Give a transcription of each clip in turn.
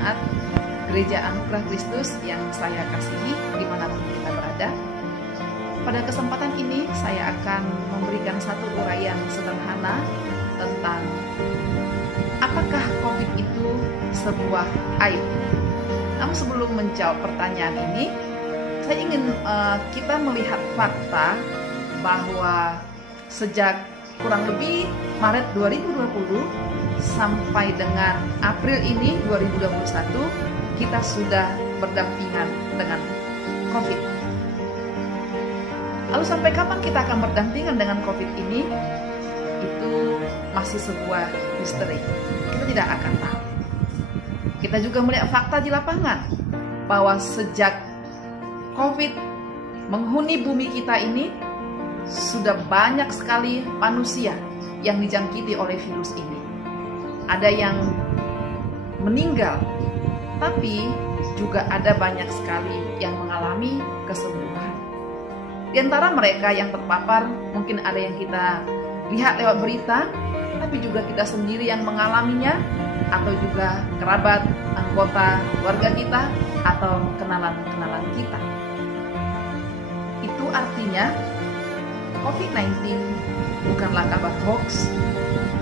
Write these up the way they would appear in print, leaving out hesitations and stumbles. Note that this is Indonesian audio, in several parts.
jemaat Gereja Anugerah Kristus yang saya kasihi dimanapun kita berada. Pada kesempatan ini saya akan memberikan satu uraian sederhana tentang apakah COVID itu sebuah aib. Namun sebelum menjawab pertanyaan ini, saya ingin kita melihat fakta bahwa sejak kurang lebih Maret 2020 sampai dengan April ini 2021, kita sudah berdampingan dengan COVID. Lalu sampai kapan kita akan berdampingan dengan COVID ini? Itu masih sebuah misteri. Kita tidak akan tahu. Kita juga melihat fakta di lapangan bahwa sejak COVID menghuni bumi kita ini, sudah banyak sekali manusia yang dijangkiti oleh virus ini. Ada yang meninggal, tapi juga ada banyak sekali yang mengalami kesembuhan. Di antara mereka yang terpapar, mungkin ada yang kita lihat lewat berita, tapi juga kita sendiri yang mengalaminya, atau juga kerabat, anggota keluarga kita, atau kenalan-kenalan kita. Itu artinya COVID-19 bukanlah kabar hoax,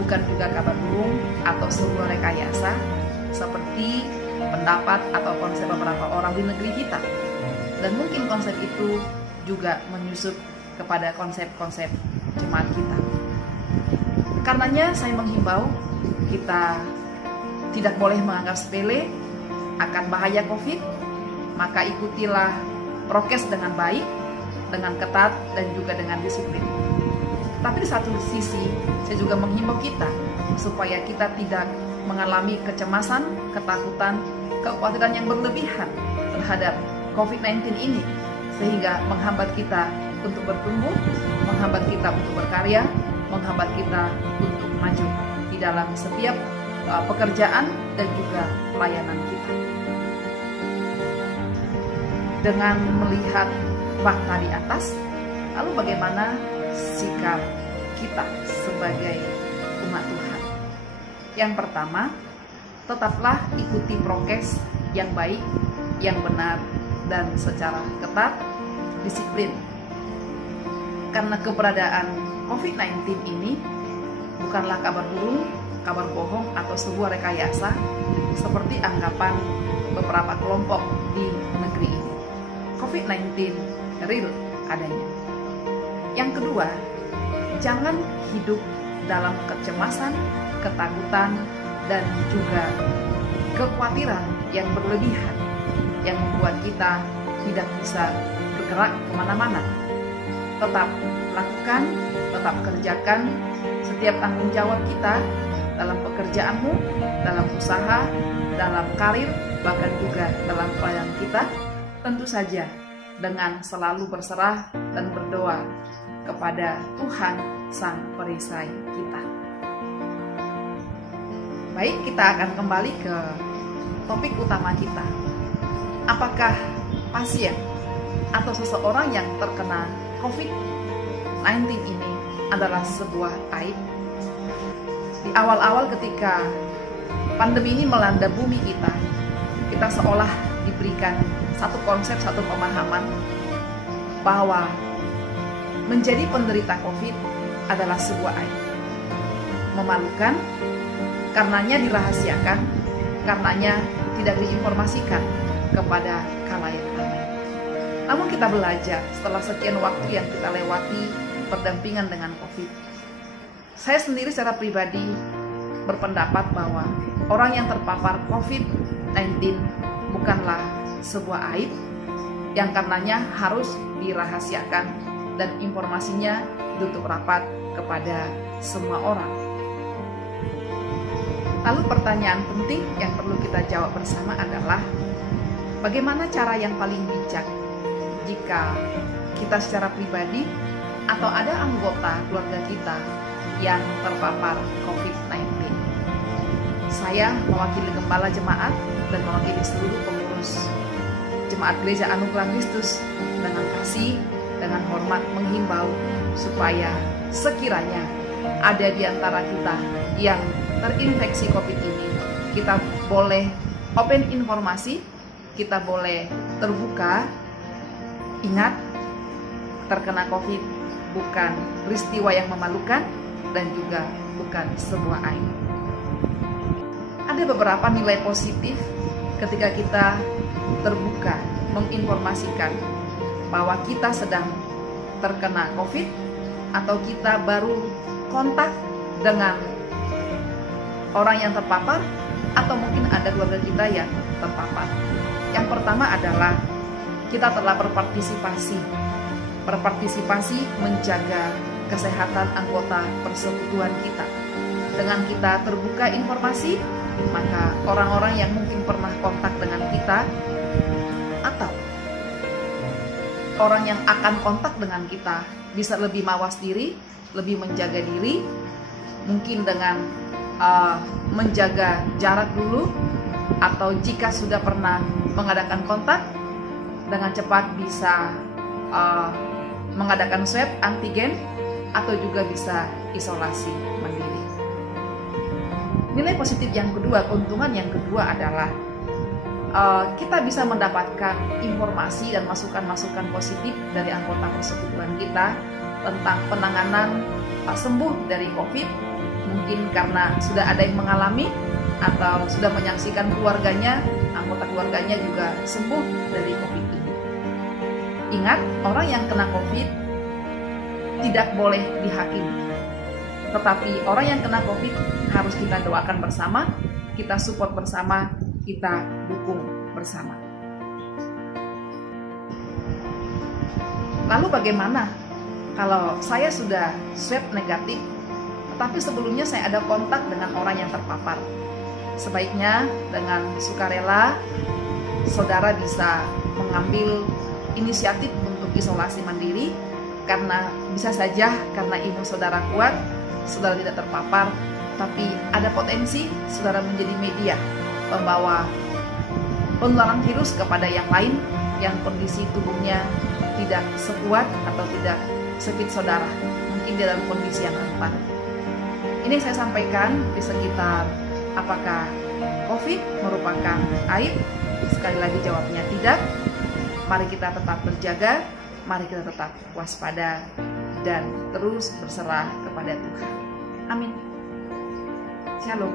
bukan juga kabar burung atau sebuah rekayasa seperti pendapat atau konsep beberapa orang di negeri kita. Dan mungkin konsep itu juga menyusup kepada konsep-konsep jemaat kita. Karenanya saya menghimbau kita tidak boleh menganggap sepele akan bahaya COVID, maka ikutilah prokes dengan baik, dengan ketat, dan juga dengan disiplin. Tapi di satu sisi, saya juga menghimbau kita supaya kita tidak mengalami kecemasan, ketakutan, kekhawatiran yang berlebihan terhadap COVID-19 ini, sehingga menghambat kita untuk bertumbuh, menghambat kita untuk berkarya, menghambat kita untuk maju di dalam setiap pekerjaan dan juga pelayanan kita. Dengan melihat fakta di atas, lalu bagaimana sikap kita sebagai umat Tuhan? Yang pertama, tetaplah ikuti prokes yang baik, yang benar, dan secara ketat, disiplin. Karena keberadaan COVID-19 ini bukanlah kabar burung, kabar bohong, atau sebuah rekayasa seperti anggapan beberapa kelompok di negeri ini. COVID-19 real adanya. Yang kedua, jangan hidup dalam kecemasan, ketakutan, dan juga kekhawatiran yang berlebihan yang membuat kita tidak bisa bergerak kemana-mana. Tetap lakukan, tetap kerjakan setiap tanggung jawab kita dalam pekerjaanmu, dalam usaha, dalam karir, bahkan juga dalam pelayanan kita, tentu saja dengan selalu berserah dan berdoa kepada Tuhan Sang Perisai kita. Baik, kita akan kembali ke topik utama kita. Apakah pasien atau seseorang yang terkena COVID-19 ini adalah sebuah aib? Di awal-awal ketika pandemi ini melanda bumi kita, kita seolah diberikan satu konsep, satu pemahaman bahwa menjadi penderita COVID adalah sebuah aib. Memalukan, karenanya dirahasiakan, karenanya tidak diinformasikan kepada khalayak ramai. Namun kita belajar setelah sekian waktu yang kita lewati berdampingan dengan COVID. Saya sendiri secara pribadi berpendapat bahwa orang yang terpapar COVID-19 bukanlah sebuah aib yang karenanya harus dirahasiakan dan informasinya ditutup rapat kepada semua orang. Lalu pertanyaan penting yang perlu kita jawab bersama adalah bagaimana cara yang paling bijak jika kita secara pribadi atau ada anggota keluarga kita yang terpapar COVID-19. Saya mewakili Gembala Jemaat dan mewakili seluruh pengurus Jemaat Gereja Anugerah Kristus dengan kasih, dengan hormat menghimbau supaya sekiranya ada di antara kita yang terinfeksi COVID ini, kita boleh open informasi, kita boleh terbuka. Ingat, terkena COVID bukan peristiwa yang memalukan dan juga bukan sebuah aib. Ada beberapa nilai positif ketika kita terbuka menginformasikan bahwa kita sedang terkena COVID atau kita baru kontak dengan orang yang terpapar atau mungkin ada keluarga kita yang terpapar. Yang pertama adalah kita telah berpartisipasi menjaga kesehatan anggota persekutuan kita. Dengan kita terbuka informasi, maka orang-orang yang mungkin pernah kontak dengan kita atau orang yang akan kontak dengan kita bisa lebih mawas diri, lebih menjaga diri, mungkin dengan menjaga jarak dulu, atau jika sudah pernah mengadakan kontak, dengan cepat bisa mengadakan swab antigen atau juga bisa isolasi mandiri. Nilai positif yang kedua, keuntungan yang kedua adalah kita bisa mendapatkan informasi dan masukan-masukan positif dari anggota persekutuan kita tentang penanganan sembuh dari COVID. Mungkin karena sudah ada yang mengalami atau sudah menyaksikan keluarganya, anggota keluarganya juga sembuh dari COVID ini. Ingat, orang yang kena COVID tidak boleh dihakimi. Tetapi orang yang kena COVID harus kita doakan bersama, kita support bersama, kita dukung bersama. Lalu bagaimana kalau saya sudah swab negatif, tetapi sebelumnya saya ada kontak dengan orang yang terpapar? Sebaiknya dengan sukarela, saudara bisa mengambil inisiatif untuk isolasi mandiri, karena bisa saja karena imun saudara kuat, saudara tidak terpapar, tapi ada potensi saudara menjadi media pembawa penularan virus kepada yang lain yang kondisi tubuhnya tidak sekuat atau tidak sefit saudara, mungkin di dalam kondisi yang rentan. Ini yang saya sampaikan di sekitar apakah COVID merupakan aib? Sekali lagi jawabnya tidak. Mari kita tetap berjaga, mari kita tetap waspada dan terus berserah kepada Tuhan. Amin. Shalom.